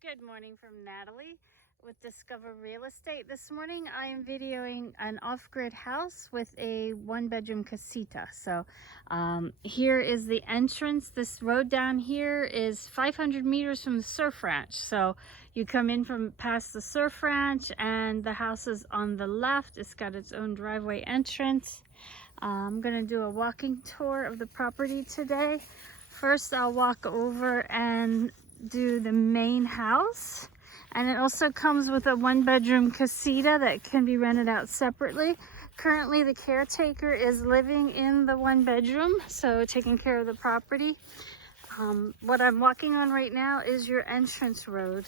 Good morning from Natalie with Discover Real Estate. This morning I am videoing an off-grid house with a one-bedroom casita. So here is the entrance. This road down here is 500 meters from the surf ranch. So you come in from past the surf ranch and the house is on the left. It's got its own driveway entrance. I'm going to do a walking tour of the property today. First I'll walk over and do the main house, and it also comes with a one-bedroom casita that can be rented out separately. Currently the caretaker is living in the one bedroom, so taking care of the property. What I'm walking on right now is your entrance road,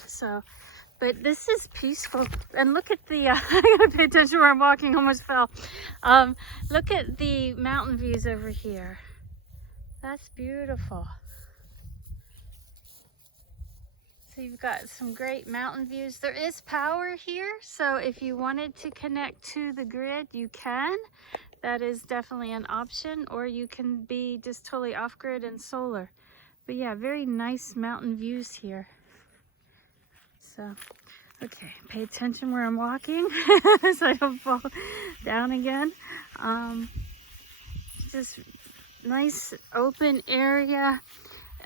but this is peaceful. And look at the I gotta pay attention where I'm walking, almost fell. Look at the mountain views over here. That's beautiful. So you've got some great mountain views. There is power here, so if you wanted to connect to the grid, you can. That is definitely an option, or you can be just totally off-grid and solar. But yeah, very nice mountain views here. So, okay, pay attention where I'm walking so I don't fall down again. Just nice open area.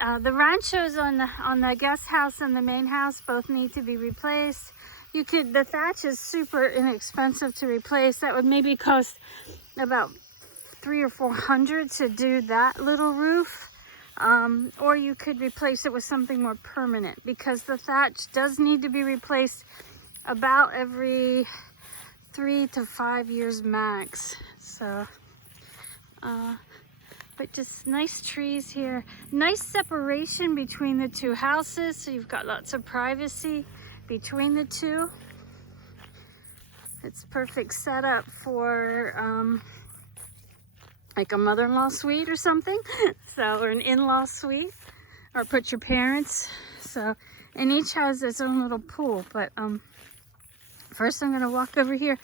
The ranchos on the guest house and the main house both need to be replaced. The thatch is super inexpensive to replace. That would maybe cost about $300 or $400 to do that little roof. Or you could replace it with something more permanent, because the thatch does need to be replaced about every 3 to 5 years max. So, but just nice trees here. Nice separation between the two houses, so you've got lots of privacy between the two. It's perfect setup for like a mother-in-law suite or something. Or an in-law suite, or put your parents. So, and each has its own little pool. But first I'm gonna walk over here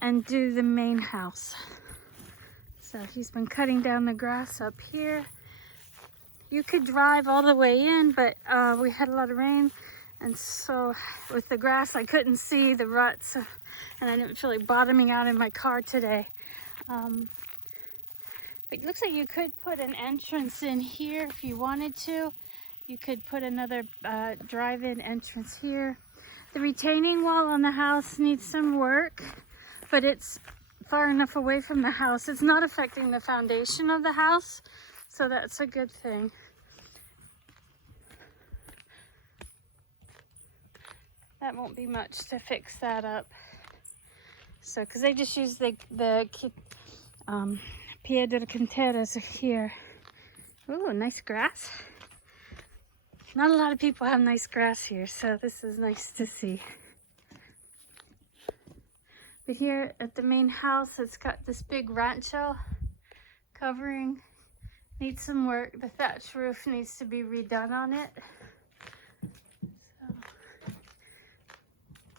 and do the main house. So he's been cutting down the grass up here. You could drive all the way in, but we had a lot of rain, and so with the grass I couldn't see the ruts, and I didn't feel like bottoming out in my car today. But it looks like you could put an entrance in here if you wanted to. You could put another drive-in entrance here. The retaining wall on the house needs some work, but it's far enough away from the house. It's not affecting the foundation of the house, so that's a good thing. That won't be much to fix that up. So, because they just use the piedra canteras here. Ooh, nice grass. Not a lot of people have nice grass here, so this is nice to see. But here at the main house, it's got this big rancho covering. Needs some work. The thatch roof needs to be redone on it. So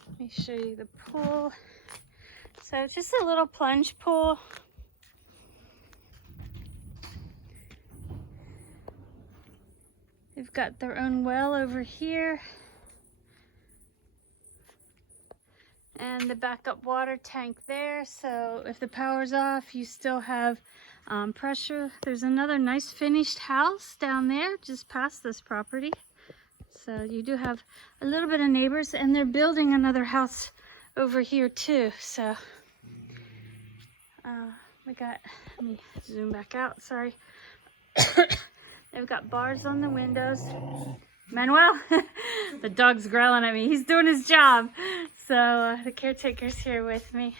let me show you the pool. So it's just a little plunge pool. They've got their own well over here. And the backup water tank there, so if the power's off, you still have pressure. There's another nice finished house down there just past this property. So you do have a little bit of neighbors, and they're building another house over here too. So let me zoom back out, sorry. They've got bars on the windows. Manuel, the dog's growling at me. He's doing his job. So the caretaker's here with me.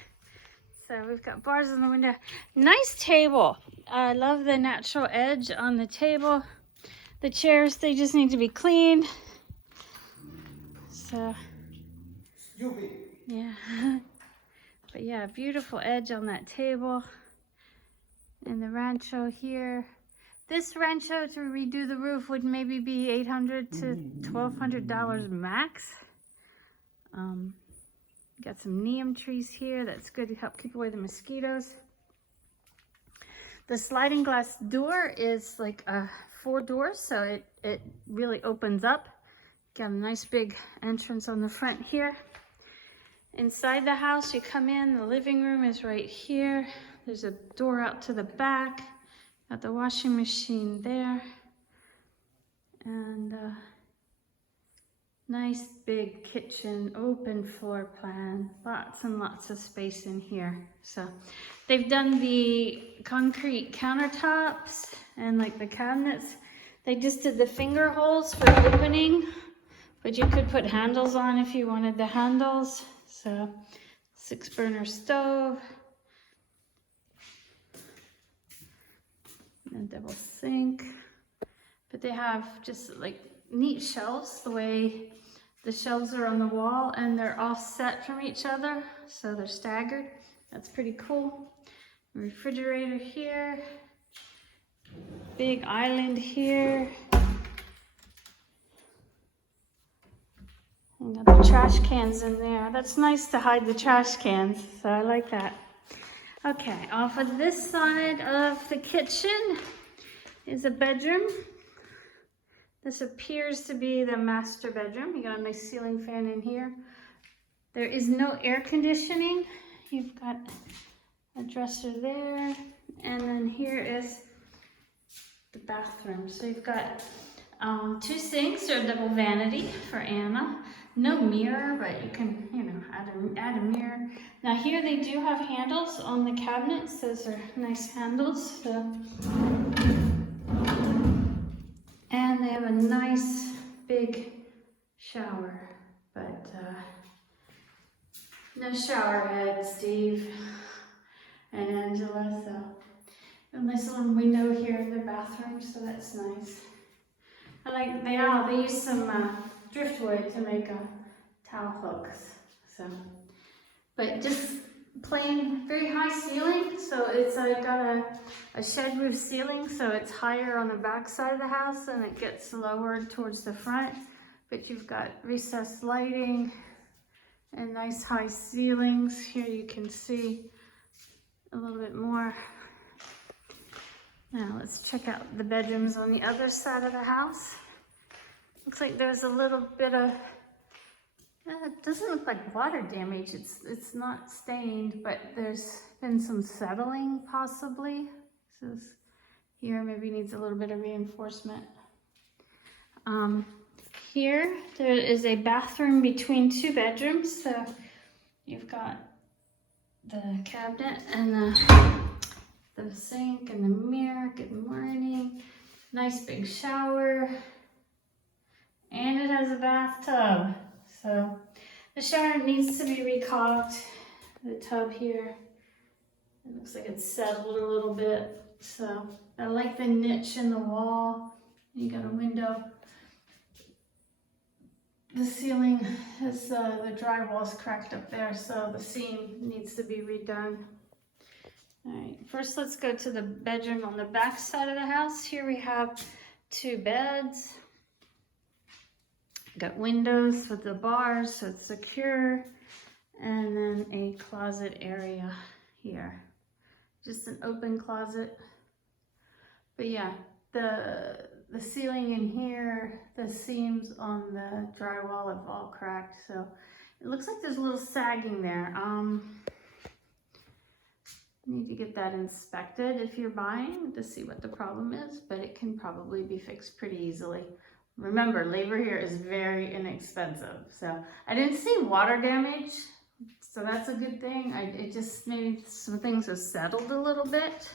So we've got bars on the window. Nice table. I love the natural edge on the table. The chairs, they just need to be cleaned. So, yeah. But yeah, beautiful edge on that table. And the rancho here. This rancho, to redo the roof, would maybe be $800 to $1,200 max. Got some neem trees here. That's good to help keep away the mosquitoes. The sliding glass door is like 4 doors, so it really opens up Got a nice big entrance on the front here. Inside the house, you come in, the living room is right here. There's a door out to the back. Got the washing machine there. And nice big kitchen, open floor plan. Lots and lots of space in here. So they've done the concrete countertops and like the cabinets. They just did the finger holes for opening, but you could put handles on if you wanted the handles. So 6-burner stove, and a double sink. But they have just like neat shelves, the way the shelves are on the wall, and they're offset from each other, so they're staggered. That's pretty cool. Refrigerator here, big island here. And got the trash cans in there. That's nice to hide the trash cans, so I like that. Okay, off of this side of the kitchen is a bedroom. This appears to be the master bedroom. You got a nice ceiling fan in here. There is no air conditioning. You've got a dresser there. And then here is the bathroom. So you've got 2 sinks or a double vanity for Anna. No mirror, but you can, you know, add a mirror. Now here they do have handles on the cabinets. Those are nice handles. So. And they have a nice big shower, but no shower head, Steve and Angela. So a nice little window here in the bathroom, so that's nice. I like they use some driftwood to make towel hooks. So, but just plain, very high ceiling. So it's got a shed roof ceiling, so it's higher on the back side of the house and it gets lower towards the front. But you've got recessed lighting and nice high ceilings. Here you can see a little bit more. Now let's check out the bedrooms on the other side of the house. Looks like there's a little bit of, it doesn't look like water damage. It's not stained, but there's been some settling possibly. So here maybe needs a little bit of reinforcement. Here there is a bathroom between 2 bedrooms. So you've got the cabinet and the sink and the mirror. Good morning. Nice big shower. And it has a bathtub. So the shower needs to be recaulked. The tub here, it looks like it's settled a little bit. So I like the niche in the wall. You got a window. The ceiling is, the drywall's cracked up there, so the seam needs to be redone. All right, first let's go to the bedroom on the back side of the house. Here we have 2 beds. Got windows with the bars, so it's secure. And then a closet area here. Just an open closet. But yeah, the ceiling in here, the seams on the drywall have all cracked. So it looks like there's a little sagging there. Need to get that inspected if you're buying to see what the problem is, but it can probably be fixed pretty easily. Remember, labor here is very inexpensive. So I didn't see water damage, so that's a good thing. It just maybe some things have settled a little bit,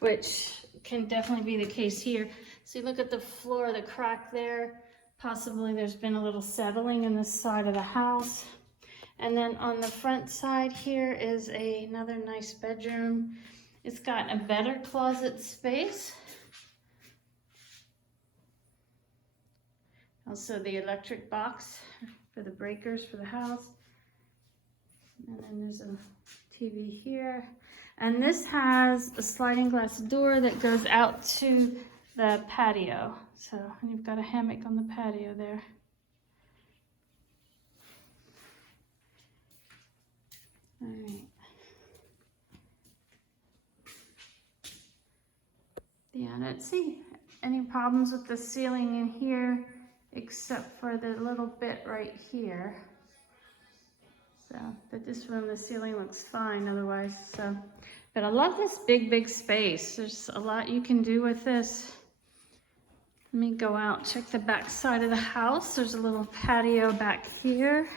which can definitely be the case here. So you look at the floor, the crack there, possibly there's been a little settling in this side of the house. And then on the front side here is another nice bedroom. It's got a better closet space. Also the electric box for the breakers for the house. And then there's a TV here. And this has a sliding glass door that goes out to the patio. So you've got a hammock on the patio there. All right. Yeah, let's see any problems with the ceiling in here. except for the little bit right here. So, but this room, the ceiling looks fine otherwise. So, but I love this big space. There's a lot you can do with this. Let me go out, check the back side of the house. There's a little patio back here.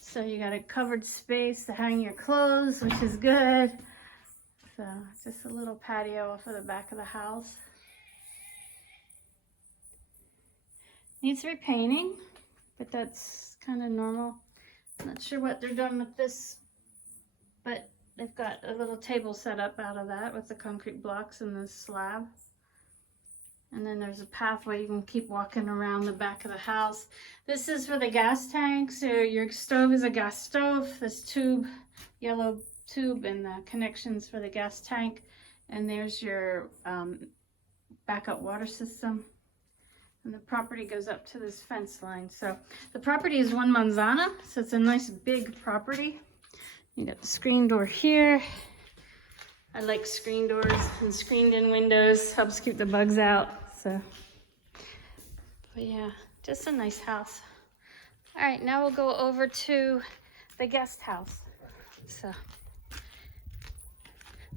So you got a covered space to hang your clothes, which is good. So just a little patio off of the back of the house. Needs repainting, but that's kind of normal. Not sure what they're doing with this, but they've got a little table set up out of that with the concrete blocks and the slab. And then there's a pathway you can keep walking around the back of the house. This is for the gas tank. So your stove is a gas stove. This tube, yellow tube, and the connections for the gas tank. And there's your backup water system. And the property goes up to this fence line. So the property is 1 manzana, so it's a nice big property. You got the screen door here. I like screen doors and screened in windows. Helps keep the bugs out. So, but yeah, just a nice house. All right, now we'll go over to the guest house. So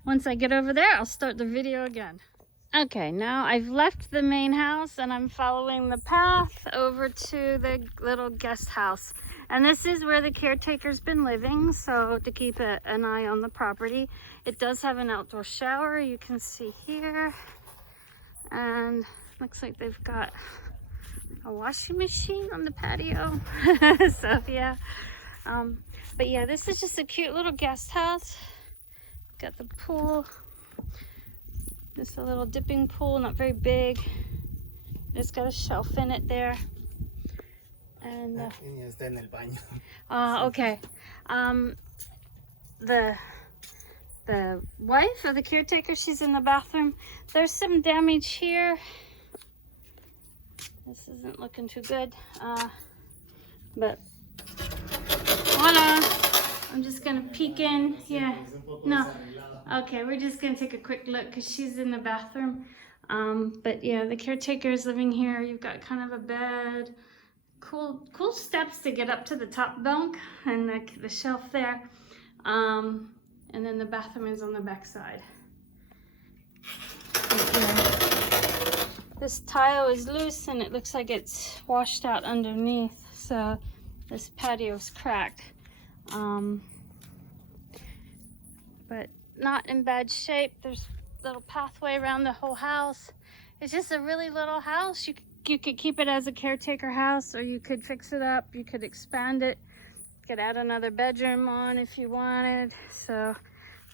once I get over there, I'll start the video again. Okay, now I've left the main house and I'm following the path over to the little guest house. And this is where the caretaker's been living, so to keep an eye on the property. It does have an outdoor shower, you can see here. And looks like they've got a washing machine on the patio. So yeah, but yeah, this is just a cute little guest house. Got the pool. Just a little dipping pool, not very big. It's got a shelf in it there. And okay. The wife of the caretaker, she's in the bathroom. There's some damage here. This isn't looking too good. But voila. I'm just gonna peek in. Yeah. No. Okay, we're just gonna take a quick look because she's in the bathroom. But yeah, the caretaker is living here. You've got kind of a bed. Cool steps to get up to the top bunk and the shelf there. And then the bathroom is on the back side. Yeah. This tile is loose and it looks like it's washed out underneath. So this patio's cracked. But not in bad shape. There's a little pathway around the whole house. It's just a really little house. You could keep it as a caretaker house, or you could fix it up. You could expand it. You could add another bedroom on if you wanted. So,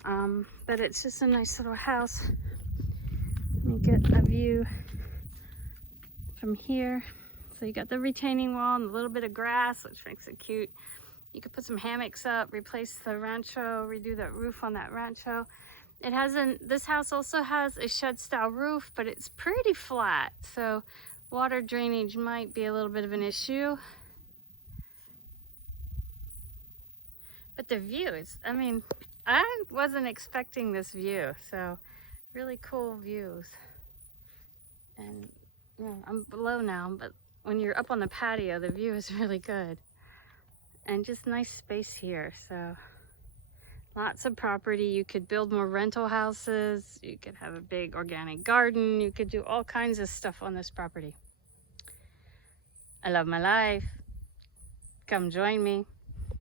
but it's just a nice little house. Let me get a view from here. So you got the retaining wall and a little bit of grass, which makes it cute. You could put some hammocks up, replace the rancho, redo that roof on that rancho. It has this house also has a shed style roof, but it's pretty flat. So water drainage might be a little bit of an issue. But the view is, I mean, I wasn't expecting this view. So really cool views. And you know, I'm below now, but when you're up on the patio, the view is really good. And just nice space here. So lots of property. You could build more rental houses. You could have a big organic garden. You could do all kinds of stuff on this property. I love my life. Come join me.